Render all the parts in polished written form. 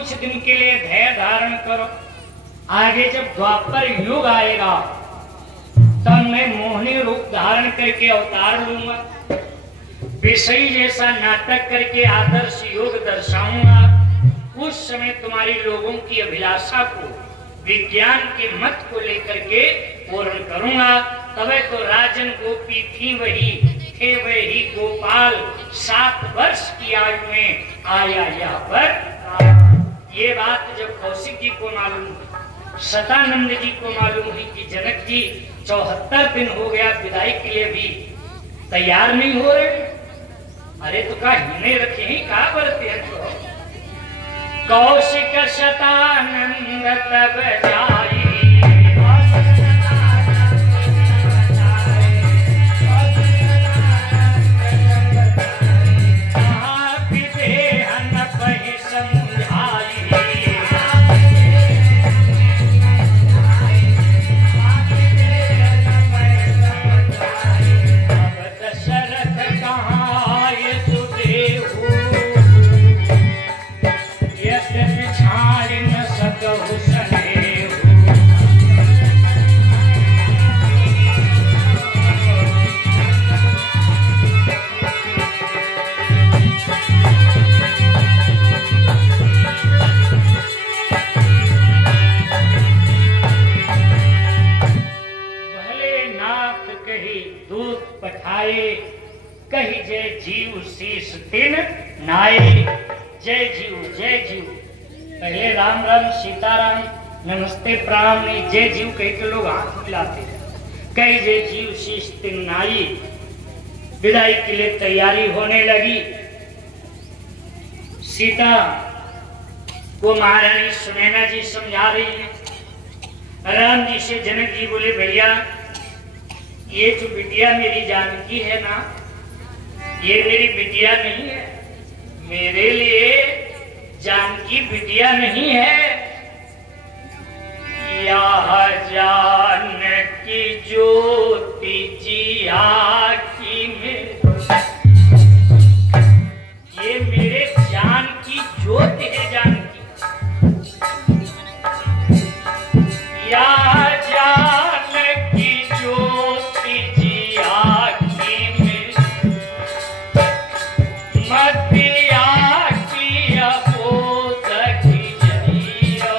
कुछ दिन के लिए धैर्य धारण करो, आगे जब द्वापर युग आएगा तब मैं मोहिनी रूप धारण करके अवतार लूंगा, विषयी जैसा नाटक करके आदर्श योग दर्शाऊंगा। उस समय तुम्हारी लोगों की अभिलाषा को, विज्ञान के मत को लेकर के पूर्ण करूंगा। तब तो राजन गोपी थी वही, थे वही गोपाल, 7 वर्ष की आयु में आया यहाँ पर। ये बात जब कौशिक जी को मालूम हुई, सतानंद जी को मालूम हुई कि जनक जी 74 दिन हो गया, विदाई के लिए भी तैयार नहीं हो रहे। अरे तो का हिने रखे ही का बरते हैं तो। कौशिक शतानंद तब जाई, कही जय जीव शीश तिन नाये। जय जीव जय जीव। पहले राम राम सीताराम नमस्ते प्रणाम नहीं, जय जीव कह के लोग हाथ मिलाते हैं। कही जय जीव शीश तिन नाई। विदाई के लिए तैयारी होने लगी। सीता को महारानी सुनैना जी समझा रही है। राम जी से जनक जी बोले भैया ये जो बिटिया मेरी जानकी है ना, ये मेरी बिटिया नहीं है, मेरे लिए जानकी बिटिया नहीं है। यह जानकी ज्योति जी आँखी में, ये मेरे जानकी ज्योति है। जानकी या जानकी ज्योति जी आँखी में, मतिया की अबोध की जरिया,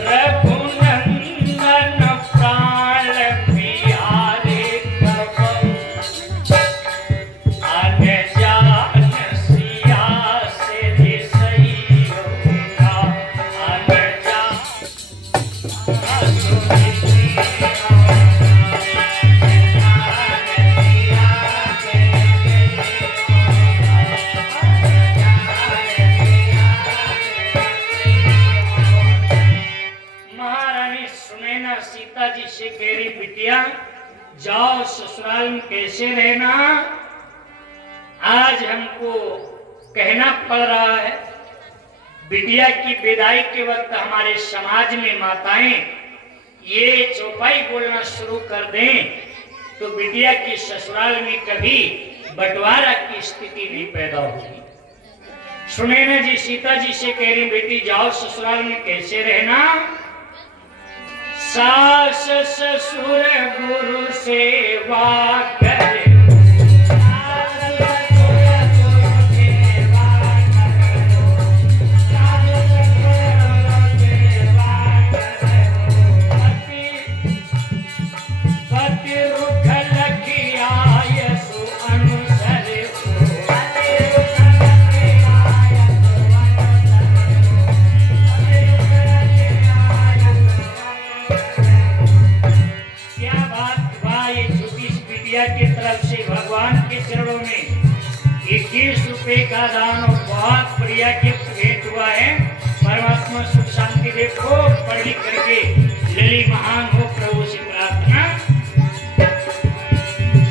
रघुनंदन प्राण प्यारे कबहु, अनजान सिया से दिसई होगा, अनजान महारानी सुनैना सीता जी से कह रही बिटिया जाओ ससुराल में कैसे रहना। आज हमको कहना पड़ रहा है, बिटिया की विदाई के वक्त हमारे समाज में माताएं ये चौपाई बोलना शुरू कर दें तो बिटिया की ससुराल में कभी बंटवारा की स्थिति नहीं पैदा होगी। सुनैना जी सीता जी से कह रही बेटी जाओ ससुराल में कैसे रहना। सास ससुर गुरु सेवा करे, की तरफ से भगवान के चरणों में 21 रुपए का दान और बहुत बढ़िया गिफ्ट भेंट हुआ है। परमात्मा सुख शांति दे, खूब पढ़ लिख करके लली महान हो, प्रभु से प्रार्थना।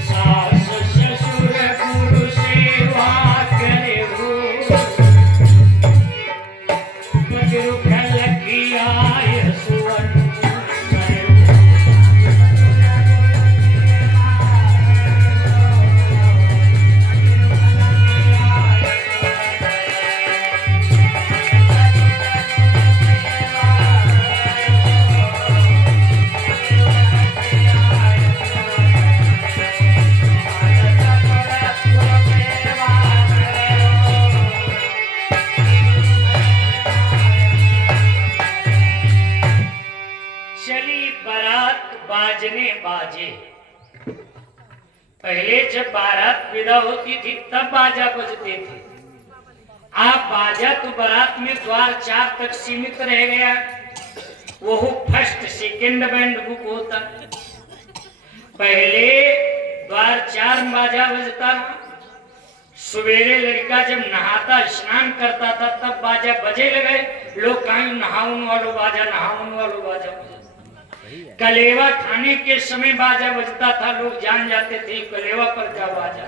सास ससुर गुरु सेवा करे हो, रुख लखिया सुवन बारात बाजने बाजे। पहले जब बारात विदा होती थी तब बाजा बजते थे। आप बाजा तो बारात में द्वार 4 तक सीमित रह गया, वो फर्स्ट सेकंड बैंड बुक होता। पहले द्वार 4 में बाजा बजता। सवेरे लड़का जब नहाता स्नान करता था तब बाजा बजे लगे। लोग कहीं नहाउन वालो बाजा, नहाउन वालो बाजा। कलेवा खाने के समय बाजा बजता था, लोग जान जाते थे कलेवा पर क्या बाजा।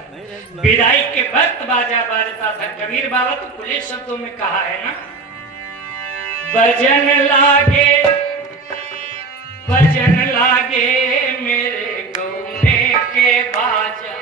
विदाई के वक्त बाजा बाजता था। कबीर बाबा तो खुले शब्दों में कहा है ना, बजन लागे मेरे गौने के बाजा।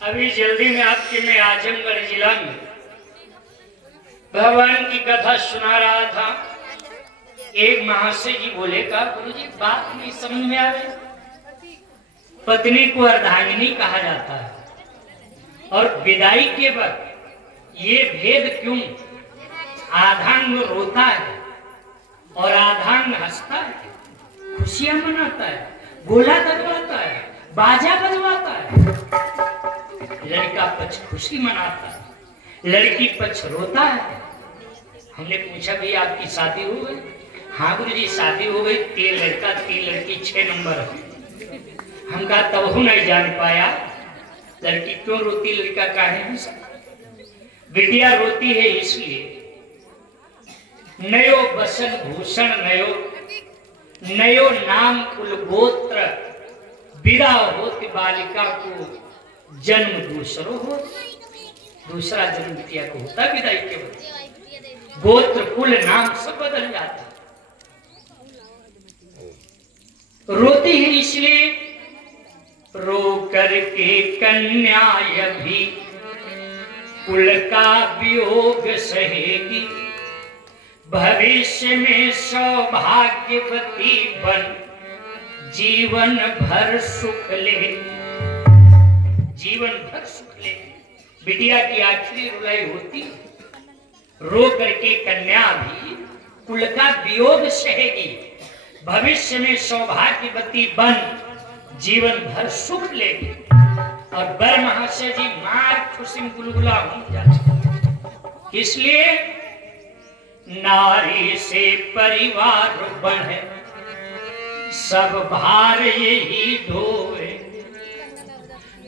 अभी जल्दी में आपके मैं आजमगढ़ जिला में भगवान की कथा सुना रहा था। एक महाशय जी बोले का गुरुजी बात नहीं समझ में आ रही। पत्नी को अर्धांगिनी कहा जाता है और विदाई के वक्त ये भेद क्यों? आधांग रोता है और आधांग हंसता है, खुशियां मनाता है, गोला दगवाता है, बाजा बजवाता है। लड़का पक्ष खुशी मनाता है, लड़की पक्ष रोता है। हमने पूछा भाई आपकी शादी हो गई? हाँ गुरुजी शादी हो गई, 3 लड़का 3 लड़की 6 नंबर है। हम कहा तब नहीं जान पाया लड़की क्यों रोती, लड़का काहे हंसा। बिटिया रोती है इसलिए नयो बसन भूषण नयो नाम कुल गोत्र विदा होती बालिका को जन्म दूसरो हो। दूसरा जन्म बिटिया को होता विदाई के वक्त। गोत्र कुल नाम सब बदल जाता। रोती है इसलिए रो करके कन्या भी कुल का वियोग सहेगी। भविष्य में सौभाग्यवती बन जीवन भर सुख ले। जीवन भर सुख ले। बिटिया की आखिरी रुलाई होती, रो करके कन्या भी कुल का वियोग सहेगी। भविष्य में सौभाग्यवती बन जीवन भर सुख लेगी। और बर महाशय जी मार खुशी में गुलगुला हो जाते। इसलिए नारी से परिवार बढ़े, सब भार यही ढोए।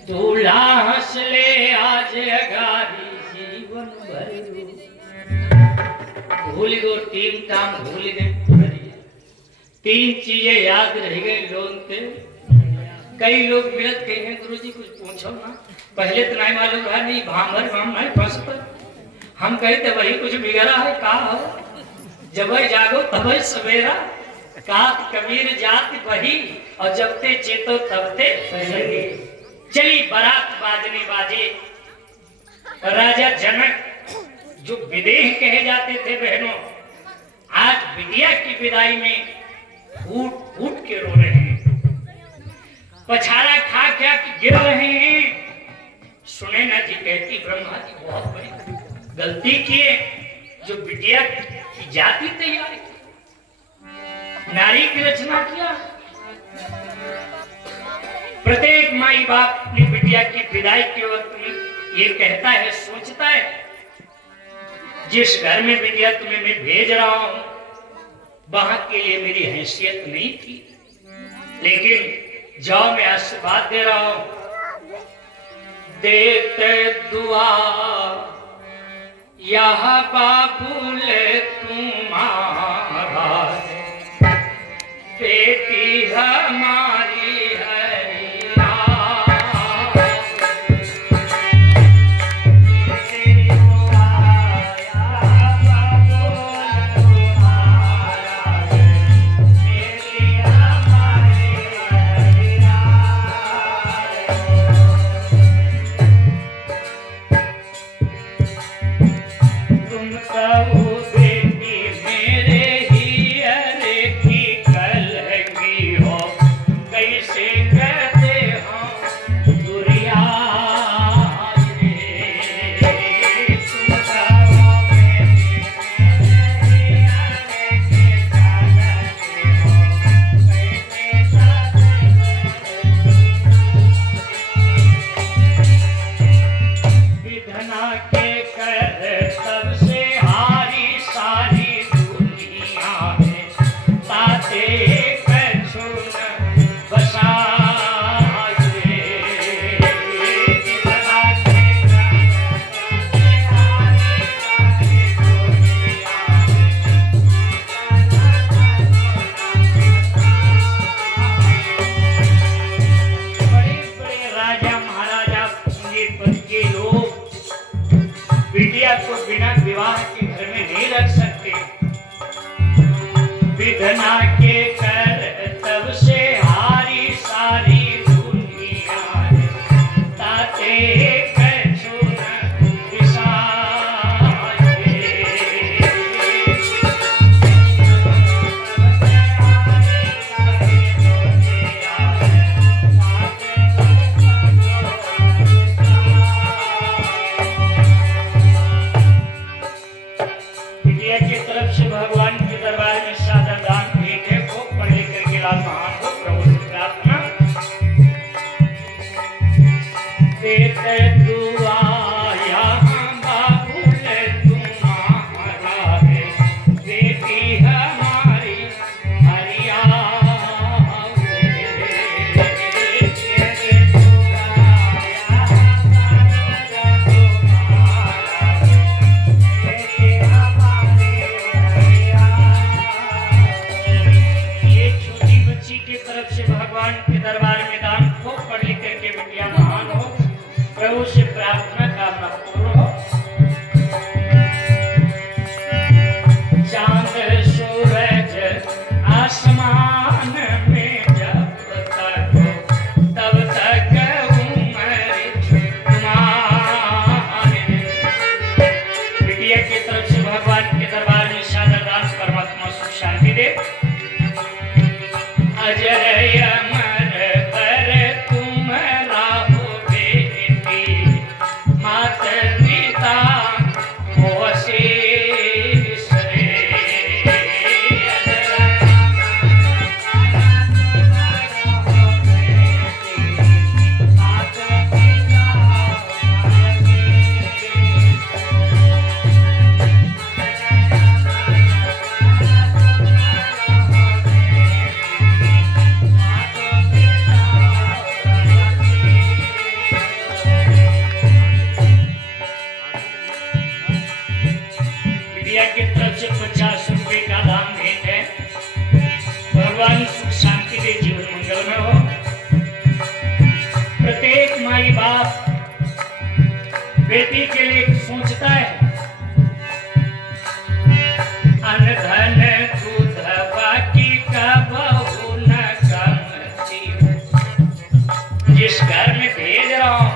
दूल्हा हंस ले आज अगारी जीवन भर। भूल गो 3 काम भूल गए, 3 चीजें याद रह गई लोगों के। कई लोग मिलत कहे हैं गुरुजी कुछ पूछो ना, पहले तो नहीं मालूम है, नहीं भामर भाम नहीं फंस पर। हम कहते वही कुछ बिगड़ा है का हो, जब जागो तब सवेरा। का कबीर जात वही और जबते चेतो तबते सवेरे। चली बारात बाजने बाजे। राजा जनक जो विदेह कहे जाते थे बहनों, आज बिटिया की विदाई में फूट फूट के रो रहे हैं, पछाड़ा खा क्या गिर रहे हैं। सुने ना जी कहती ब्रह्मा जी बहुत बड़ी गलती किए जो बिटिया की जाति तैयार की, नारी की रचना किया। प्रत्येक माई बाप अपनी बिटिया की विदाई के वक्त में ये कहता है, सोचता है जिस घर में बिटिया तुम्हें मैं भेज रहा हूं वहां के लिए मेरी हैसियत नहीं थी, लेकिन जाओ मैं आशीर्वाद दे रहा हूं। देते दुआ यह बाबुल तुम्हारा, बेटी हमारी है। बेटी के लिए सोचता है अनधन दूध बाकी का बहू न कमती। जिस घर में भेज रहा हूं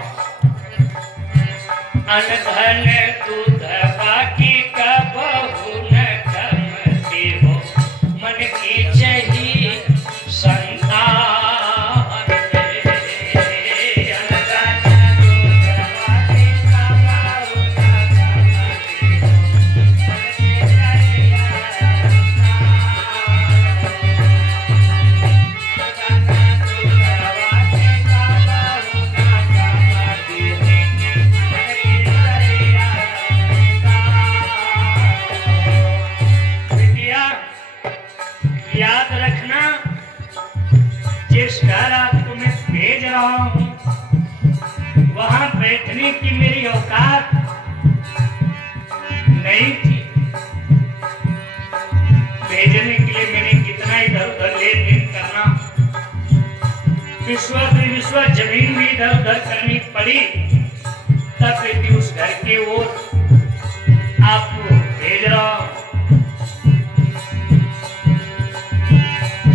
अनधन दूध बाकी का बहू न कमती हो, मन की चाहिए संतान। रिश्वत जमीन भी इधर उधर करनी पड़ी, तब बेटी उस घर की ओर आपको भेज रहा हूं।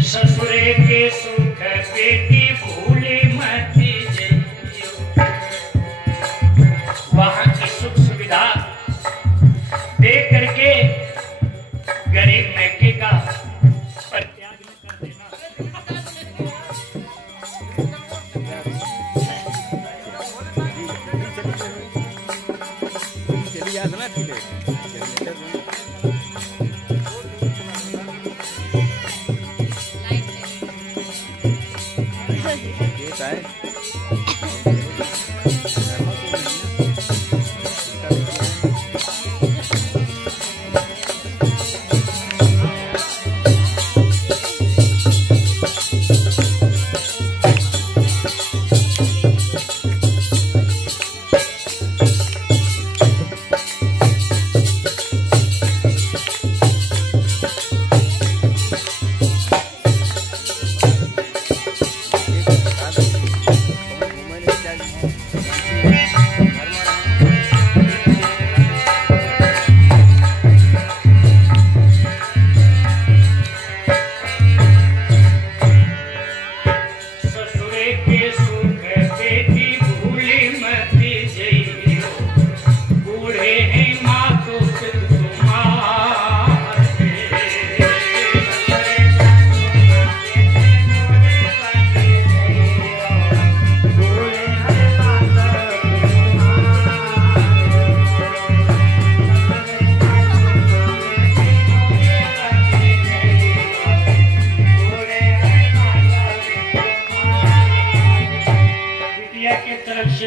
ससुरे के सुख बेटी भूली मत जइयो, वहां की सुख सुविधा देख करके गरीब मैके का परित्याग कर देना।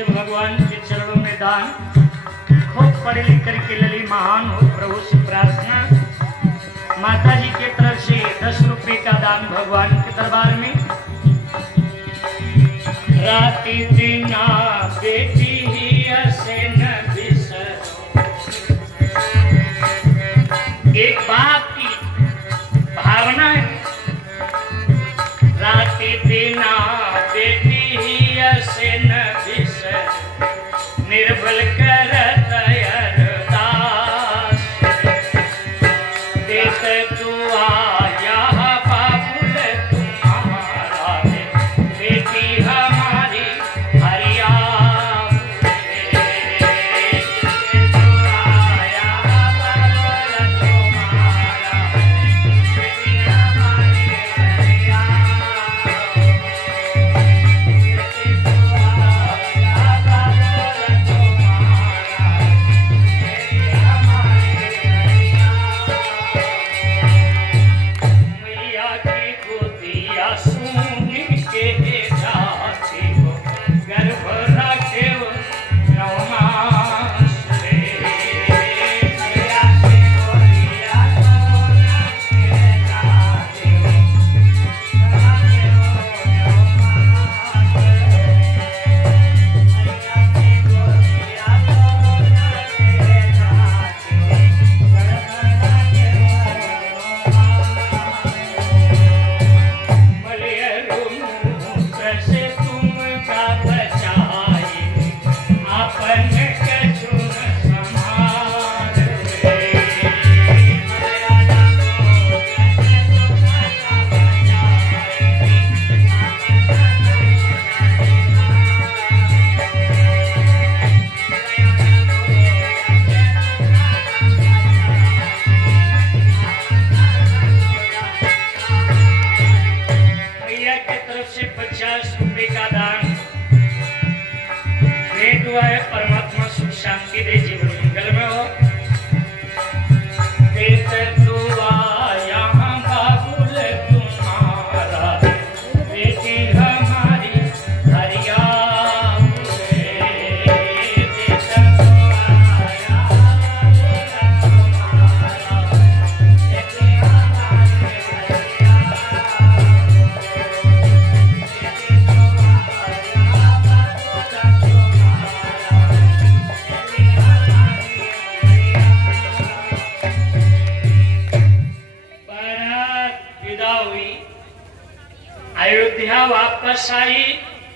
भगवान के चरणों में दान, खूब पढ़े लिख करके लली महान हो प्रभु से प्रार्थना। माता जी के तरफ से 10 रुपए का दान भगवान के दरबार में। राति दिना बेटी से न बिसरो, एक बाप की भावना है। राति दिना बेटी से न बिसरो, निर्बल करत अरदास। देत तू आया बाबुल तुम्हारा, बेटी हमारी हरिया। परमात्मा सुख शांति दे, जीवन मंगल में हो। बाबुल तुम्हारा, बेटी हमारी हरिया। अयोध्या वापस आई।